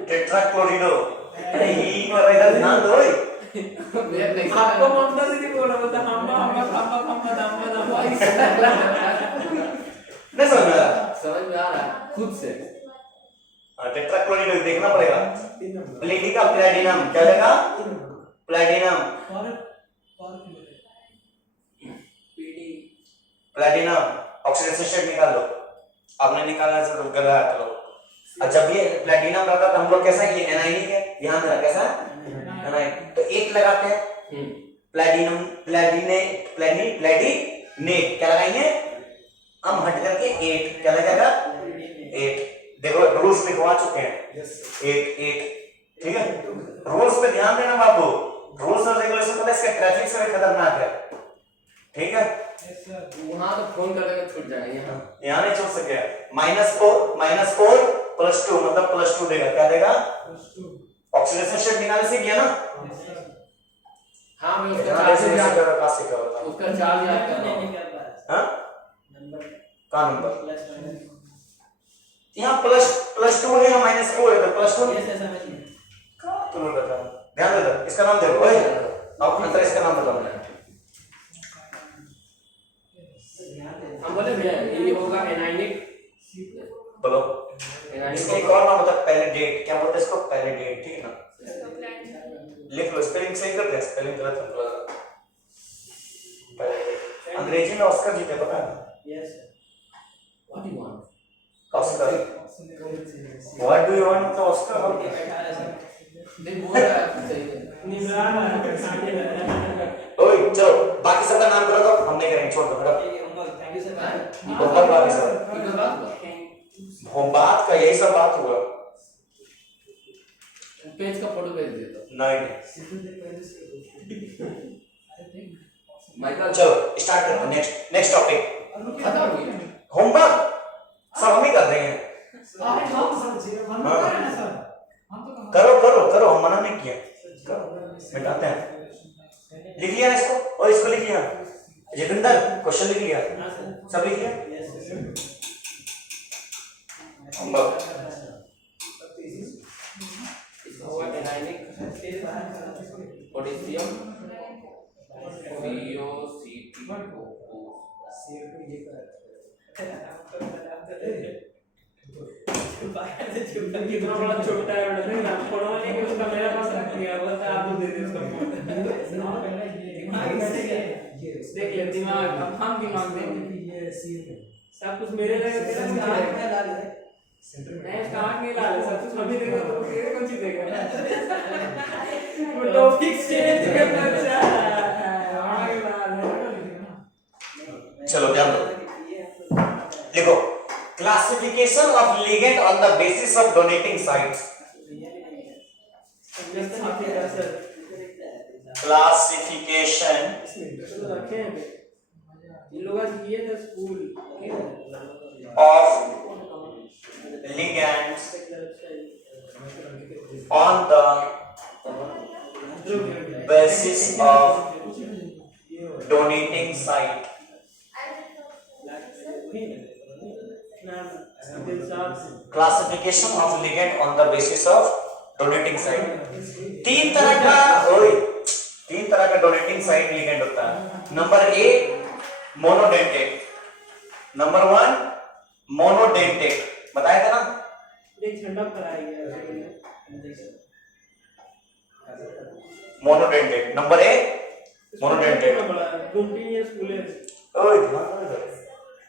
टेट्रा क्लोरिडो। अरे ये तो इधर ध्यान दो। आपको ममता से नहीं बोला बता, हम नहीं समझ में आ रहा? समझ में आ रहा है खुद से। टेट्रा क्लोरिडो देखना पड़ेगा। प्लेटी का प्लैटिनम, क्या लगा? Platinum, platinum. ऑक्सीडेशन स्टेट निकाल दो, आपने निकालना है तो गधा है तो। और जब ये प्लैटिनम रहता है तो हम लोग कैसा है, ये एनाइनिक है, ध्यान देना कैसा है, एनाइनिक। तो 8 लगाते हैं, प्लैटिनम, प्लैटिनेट, क्या लगाएंगे हम, हट करके 8, क्या लगेगा 8। देखो रूल्स लिखवा चुके हैं, 8, ठीक है। रूल्स पे ध्यान देना बाबू, रूल्स और रेगुलेशन पता है, इसका ट्रैफिक से भी खतरनाक है, ठीक है। वहाँ तो फोन कर देगा छूट जाएगा, यहाँ नहीं छूट सके। -4 + 2 मतलब +2 देगा, क्या देगा? ऑक्सीडेशन स्टेट निकालने से किया ना, हाँ मैं उसका इतना चार्ज देर से याद सीखा कहाँ सीखा होता उसका चार्ज याद कर रहा हूँ। हाँ नंबर का नंबर प्लस माइनस यहाँ +2 है या -2 है तो +2 यस ऐसा मैं तुम्हें बता ध्यान दे इसका नाम देखो ओए अब अंतर इसका नाम बताओ हम बोले भैया ये होगा एनाइनिक बोलो एनाइनिक इसका एक और नाम होता है पैलिडेट क्या बोलते हैं इसको पैलिडेट ठीक है ना लिख लो स्पेलिंग सही कर दे स्पेलिंग गलत है थोड़ा अंग्रेजी में ऑस्कर जीते पता है yes What do you want? Oscar what do you want तो ऑस्कर नहीं बोल रहा है सही है। निमरान ओए चलो बाकी सबका नाम करो तो हम नहीं करेंगे छोड़ दो हटो थैंक यू सर बहुत बाकी सब इधर बात हुआ। हम बात का यही सब बात हुआ पेज का फोटो भेज देता नहीं माइकल चलो स्टार्ट करते हैं नेक्स्ट टॉपिक खत्म हो गया। होमवर्क सब हम ही कर रहे हैं करो करो करो हम मना नहीं किया करो मिटाते हैं लिख लिया ना इसको और इसको लिख लिया जितेंद्र क्वेश्चन लिख लिया सब लिख लिया होमवर्क एनाइनिक पोटेशियम कितना बड़ा छोटा है बड़ा नहीं ना पढ़वाने के उसका मेरे पास रख दिया बोलता है आप दे दे उसको देख ले दिमाग अब हम दिमाग देंगे सब कुछ मेरे लिए तेरा कुछ नहीं स्टार्ट नहीं ला सब कुछ अभी देगा तो तेरे कौन सी देगा वो टॉपिक चेंज करना चाह आगे बात चलो ध्यान दो लिखो classification of ligand on the basis of donating sites classification इन लोगों ने किए थे school of ligands on the basis of donating site classification of ligand on the basis of donating site तीन तरह का डोनेटिंग साइट लिगेंड होता है number A monodentate number 1 monodentate बताया था ना एक झंडा फहराया गया monodentate number A monodentate continuous school है ओए ध्यान दो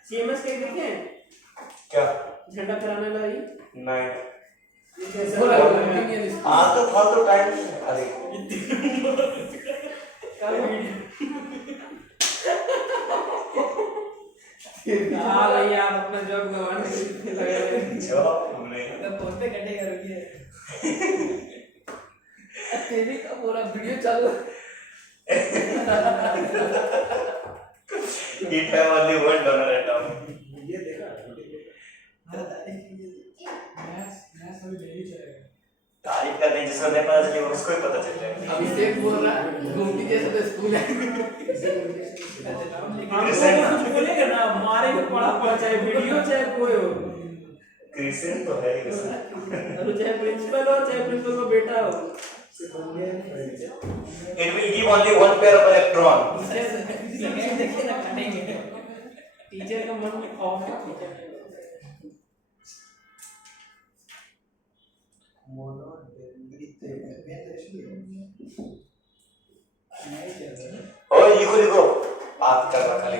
सीएमएस के देखे हैं क्या झंडा फहराने वाली नहीं बोला कंटिन्यूअस तो फालतू टाइम अरे हाँ भैया आप अपना जॉब गंवाने लगे जॉब हमने फोन पे कटेगा रुकिए तेरी का पूरा वीडियो चालू It have only one donor at all. ये देखा तारीफ करने जिसको नहीं पता चले उसको ही पता चल जाएगा अभिषेक बोल रहा है गुमटी जैसा तो स्कूल है कुछ बोलेगा ना मारे को पड़ा पड़ा चाहे वीडियो चाहे कोई हो क्रिश्चियन तो है ही वैसे और चाहे प्रिंसिपल हो चाहे प्रिंसिपल का बेटा हो It will give only one pair of electron. देखिए ना काटेंगे टीचर का मन खौफ है टीचर ओए लिखो लिखो बात कर रहा खाली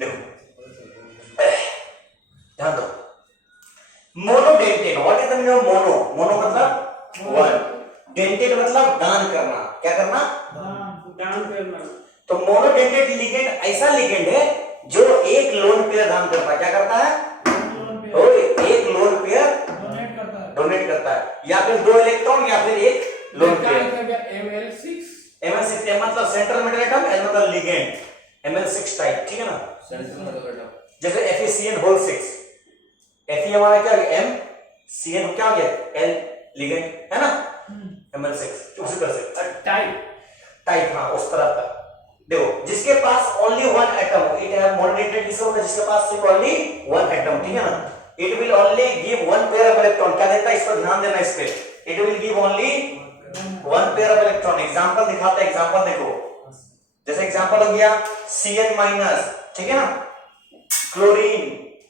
देखो ध्यान दो monodentate what is the meaning of mono mono मतलब वन डेंटेड मतलब दान करना क्या करना डाउन करना तो मोनोडेंटेड लिगेंड ऐसा लिगेंड है जो एक लोन पेयर दान करता है क्या करता है ओए एक लोन पेयर डोनेट करता है, या फिर 2 इलेक्ट्रॉन या फिर एक लोन पेयर। ML6 Ml6 मतलब सेंट्रल मेटल एटम, L मतलब लिगेंड, Ml6 टाइप, ठीक है ना। सेंट्रल मेटल एटम जैसे FeCN6, Fe हमारा क्या है M, Cn क्या हो गया L लिगेंड है ना, Ml6 उसी तरह से टाइप, हाँ उस तरह का। देखो जिसके पास ओनली वन एटम हो, इट हैव मॉडरेटेड किसका होता है, जिसके पास सिर्फ ओनली वन एटम, ठीक है ना, it will only give one pair of electron. क्या देता है, इस पर ध्यान देना, इस पे it will give only one pair of electron. Example दिखाते हैं, एग्जांपल देखो, जैसे एग्जांपल हो गया Cn माइनस, ठीक है ना, क्लोरीन,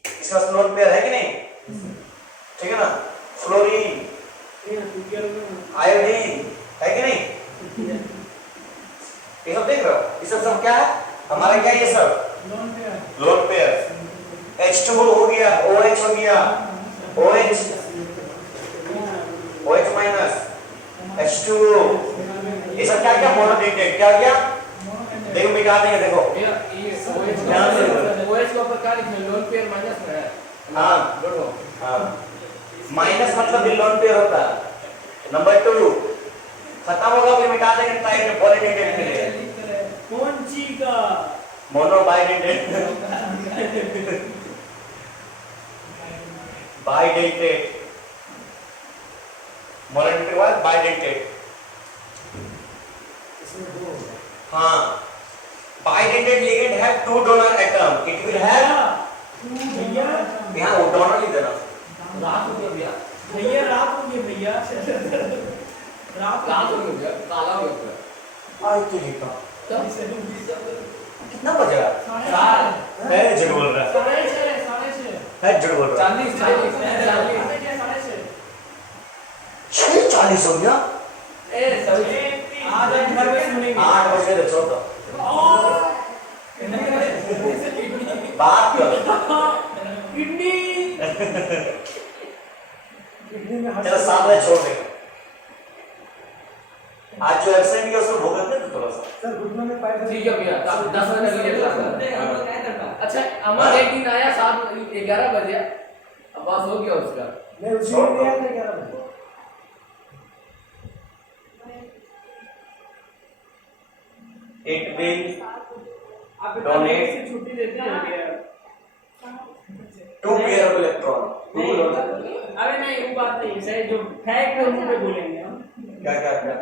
इसके पास लोन पेयर है कि नहीं, ठीक है ना, फ्लोरीन, आयोडीन है कि नहीं, ये सब देख रहे हो, ये सब क्या है हमारा, क्या ये सब लोन पेयर। H2 हो गया, OH हो गया, OH माइनस, H2O, ये सब क्या क्या मोनोडेटेड, क्या गया, देखो मिटा देंगे, देखो ये OH का ऊपर क्या लिखना है, लोन पेयर माइनस में है। हाँ गुड हो। हाँ, माइनस मतलब भी लोन पेयर होता है। नंबर 2 खत्म होगा, फिर मिटा देंगे, टाइप में पॉलीडेटेड के लिए कौन ची का मोनोबाइडेटेड, बाइडेटेड, मोनोडेटेड के बाद बाइडेटेड। हाँ, bidentate ligand have 2 donor atom, it will have, यहाँ वो डोनर ही देना, रात हो गया भैया, रात हो गई भैया, रात हो गया, काला हो गया। आई तो लिखा कितना बजा चार है, झूठ बोल रहा है, 6:30 है झूठ बोल रहा है, 6:40 हो गया, आज हम घर में सुनेंगे 8 बजे तो छोड़ो, बात करो, किडनी चलो 7 बजे छोड़ देंगे। आज जो एब्सेंट किया उसको भुगतने दो थोड़ा सा। सर घुटनों में पैर ठीक है भैया, 10 बजे तक लेट लगा। अच्छा अमन एक दिन आया 11 बजे, अब बस हो गया उसका। मैं उसी में गया था 11 बजे। इट विल आप डोनेट से छुट्टी देते हैं क्या? 2 पेयर ऑफ इलेक्ट्रॉन, 2 लोन, अरे नहीं वो बात नहीं सही, जो फैक्ट है उस पे बोलेंगे हम। क्या क्या क्या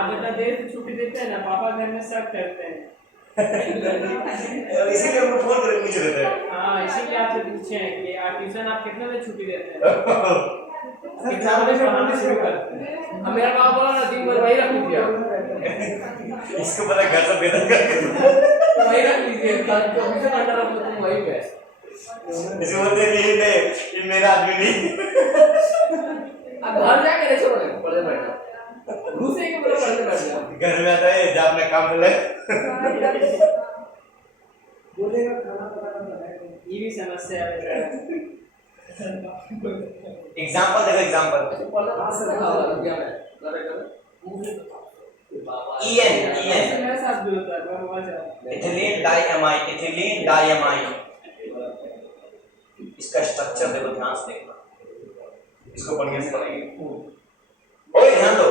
आप इतना देर से छुट्टी देते हैं ना, पापा घर में सब करते हैं। इसीलिए हम फोन करके पूछ रहे थे। हाँ इसीलिए आपसे पूछे हैं कि आप ट्यूशन आप कितने बजे छुट्टी देते हैं? सर कितना बजे पढ़ाना शुरू करते हैं? अब मेरा पापा बोला ना दिन भर वही रख लीजिए, इसको पता घर से बेदन करके वही रख लीजिए, कल 24 घंटा रख लो तुम वही पे। इसको बोलते नहीं नहीं, ये मेरा आदमी नहीं। अब घर जाके नहीं छोड़ने पढ़ने बैठना, घुसे के पूरा पढ़ने बैठना। घर में आता है जब अपना काम कर ले, बोलेगा खाना पकाना है। ये भी समस्या है। एग्जांपल देखो, एग्जांपल पढ़ना सिखा वाला क्या मैं करे EN मेरे साथ भी होता है, मैं वहां जा इथिलीन डाइअमाइन, इथिलीन डाइअमाइन, इसका स्ट्रक्चर देखो, ध्यान से देखना, इसको बढ़िया से पढ़ेंगे। ओए ध्यान दो,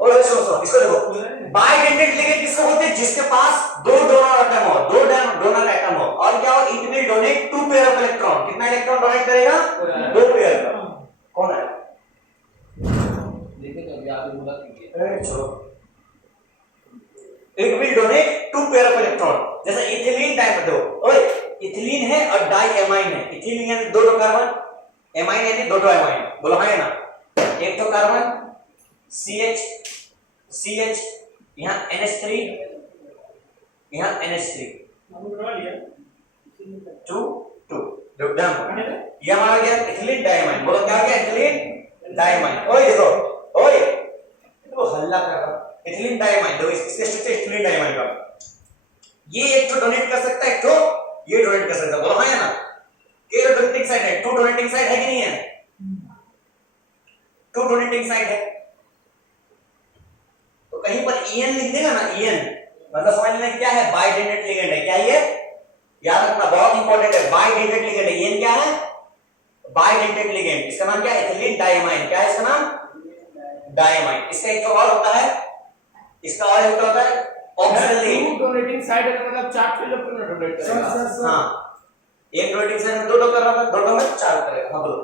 ओए सुनो, इसको देखो, बाइडेंटेड लिगेंड किसको बोलते हैं, जिसके पास 2 डोनर एटम हो, 2 डोनर एटम हो, और क्या हो, it will donate 2 pair of electron. कितना इलेक्ट्रॉन डोनेट करेगा, 2 पेयर का। कौन है, देखिए तो अभी आप बोला कीजिए, चलो, it will donate 2 pair of electron. जैसे इथिलीन टाइप दो, ओए इथिलीन है और डाइअमाइन है, इथिलीन यानी 2 कार्बन, एमाइन यानी 2 एमाइन, बोलो हाँ है ना, एक तो कार्बन CH, यहाँ NH3, यहाँ NH3, 2 ये हमारा गया इथिलीन डाइअमाइन। बोलो क्या गया, इथिलीन डाइअमाइन। ओए देखो, ओए तो हल्ला कर रहा, इथिलीन डाइअमाइन देखो, इसके स्ट्रक्चर इथिलीन डाइअमाइन का, ये एक तो डोनेट कर सकता है, एक तो ये डोनेट कर सकता है, बोलो हाँ है ना, ये डोनेटिंग साइड है, 2 डोनेटिंग साइड है कि नहीं है, 2 डोनेटिंग साइड है, तो कहीं पर EN लिख देगा ना, EN मतलब समझ लेना क्या है, बाइडेंटेड लिगेंड है। क्या ये याद रखना, बहुत इंपॉर्टेंट है, बाइडेंटेड लिगेंड है। EN क्या है, बाइडेंटेट लिगेंड, इसका नाम क्या है? Ethylene diamine. क्या है इसका नाम? डाइमाइन। इसका एक और होता है, इसका और एक होता है ऑक्सलेट। डोनेटिंग साइड है मतलब 4 फिलअप करना डोनेट करेगा। हाँ, एक डोनेटिंग साइड में दो कर रहा था, दो में 4 करेगा। हाँ बोलो।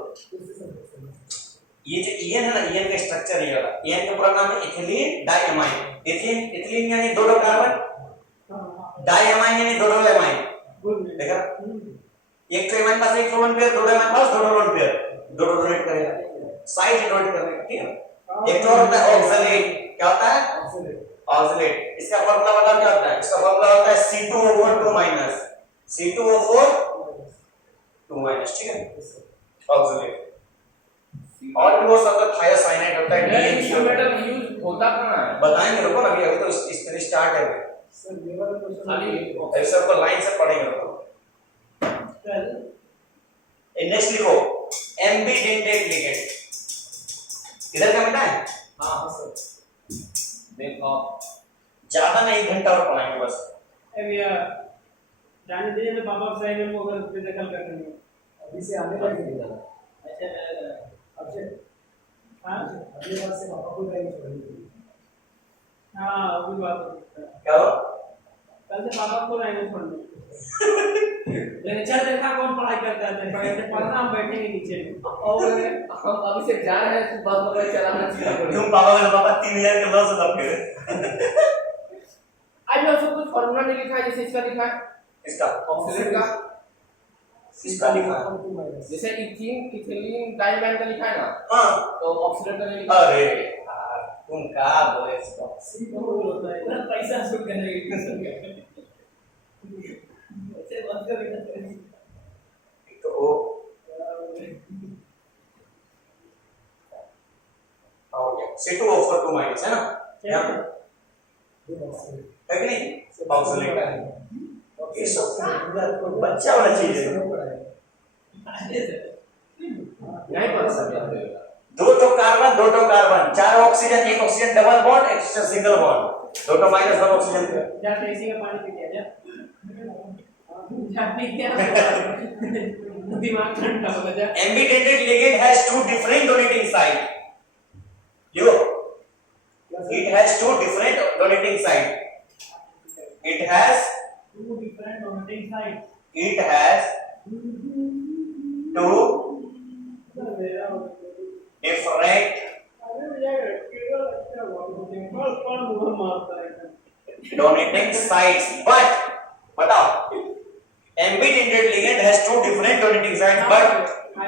ये जो ईएन है ना, ईएन का स्ट्रक्चर ये वाला, ईएन का पूरा नाम है इथिलीन डाइमाइन। इथिलीन यानी दो कार्बन, डाइमाइन यानी दो एमाइन। देखा, एक तो एमाइन पास एक लोन पेयर, दो एमाइन पास दो लोन पेयर, दो डोनेट करेगा, साइड डोनेट करेगा। ठीक है। एक तो होता है ऑक्सलेट। क्या होता है? ऑक्सलेट। इसका फार्मूला बताओ क्या होता है? इसका फार्मूला होता है C2O4 माइनस C2O4 2 माइनस। ठीक है, ऑक्सलेट। और भी बहुत सारा थायोसाइनाइड होता है, DMG मेटल यूज होता कहां है? बताएंगे, रुको ना, अभी अभी तो इस तरह स्टार्ट है। सर ये वाला क्वेश्चन खाली ऐसे आपको लाइन से पढ़ेंगे। रुको, नेक्स्ट लिखो एम्बिडेंटेट लिगेंड। इधर क्या मिलता है? हां सर देखो ज्यादा नहीं, 1 घंटा और पढ़ाएंगे बस। भैया जाने दीजिए, मैं पापा साइड में वो अगर पे दखल कर देंगे। अभी से आने लगे। अच्छा अब से हां अगले बार से पापा को टाइम छोड़ेंगे। हां अभी बात हो। क्या हो? कल से पापा को लाइन छोड़ने। लेक्चर देखा कौन पढ़ाई करता है, पढ़ते पढ़ना, हम बैठेंगे नीचे। और हम अभी से जा रहे हैं, बस मोबाइल चलाना चाहिए। तुम पापा मेरे पापा 3000 के लॉस लग गए। आज मैं सब कुछ फार्मूला नहीं लिखा है, जैसे इसका लिखा है, इसका ऑक्सीडेंट का, इसका लिखा है। जैसे इथिलीन डाइमाइन का लिखा है ना, हाँ, तो ऑक्सीडेंट का नहीं लिखा। अरे यार, तुम क्या बोले इसको? होता है ना, पैसा सुट करेंगे। ऐसे बात कर रहे हैं। तो ओ हो गया, C2O4 2 माइनस है ना, यहाँ है कि नहीं? ऑक्सलेट है। ये सब बच्चा वाला चीज है। नहीं पता सर। दो तो कार्बन, 4 ऑक्सीजन, एक ऑक्सीजन डबल बॉन्ड, एक ऑक्सीजन सिंगल बॉन्ड, दो तो माइनस 1 ऑक्सीजन। जा इसी का पानी पी के जा। जा पी के दिमाग ठंडा हो जा। Ambidentate ligand has 2 different donating site. Yo, it has 2 different donating site. It has two different donating sides. it has 2 different अरे भैया केवल अच्छा हुआ, कौन मुंह मारता है? donating sites, but बताओ, ambidentate ligand has 2 different donating sites, but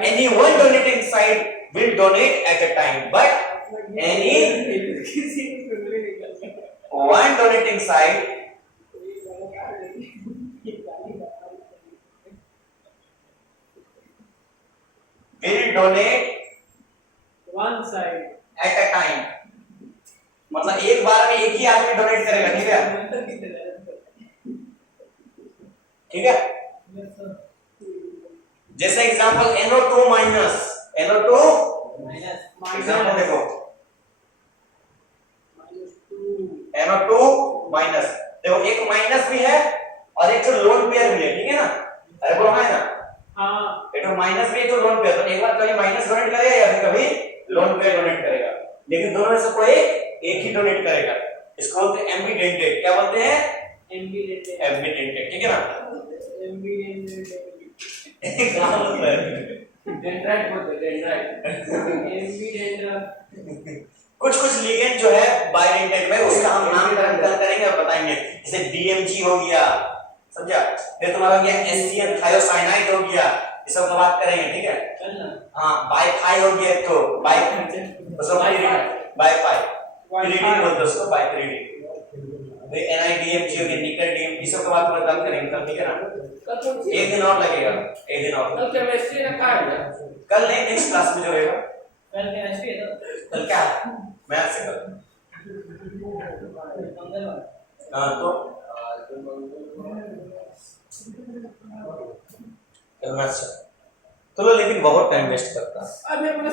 any one donating site will donate at a time, but any किसी को नहीं निकलता। one donating site will donate One side. at a time, मतलब एक बार में एक ही आदमी डोनेट करेगा। ठीक है, ठीक है। जैसे example NO2 minus, NO2 example देखो, NO2 माइनस, देखो एक माइनस भी है और एक तो लोन पेयर भी है। ठीक है ना, अरे बोलो है ना, हाँ एक तो माइनस भी है, तो लोन पेयर। तो एक बार कभी माइनस डोनेट करेगा या फिर कभी लोन पेयर डोनेट करेगा, लेकिन दोनों में से कोई एक ही डोनेट करेगा। इसको बोलते हैं एम्बिडेंटेट। क्या बोलते हैं? एम्बिडेंटेट। ठीक है ना, क्या बोलते हैं? डेंड्राइट बोलते हैं, कुछ कुछ लिगेंड जो है बाइडेंटेट में, उसका हम नामकरण कल करेंगे और बताएंगे। जैसे DMG हो गया, समझा? फिर तुम्हारा हो गया SCN थायोसाइनाइड हो गया, ये सब बात करेंगे। ठीक है, हाँ, बाइफाई हो गया, तो बाइफाई रीडिंग बोलते हैं उसको, बाइफाई। NIDMG हो गया, निकल DMG, सब बात करेंगे कल। ठीक है ना, एक दिन और लगेगा, एक दिन और। कल केमिस्ट्री रखा है क्या? कल नहीं, नेक्स्ट क्लास में जो रहेगा। कल केमिस्ट्री है तो कल क्या मैथ से कल। हाँ, तो कल मैथ से। तो लेकिन बहुत टाइम वेस्ट करता है। अभी अपने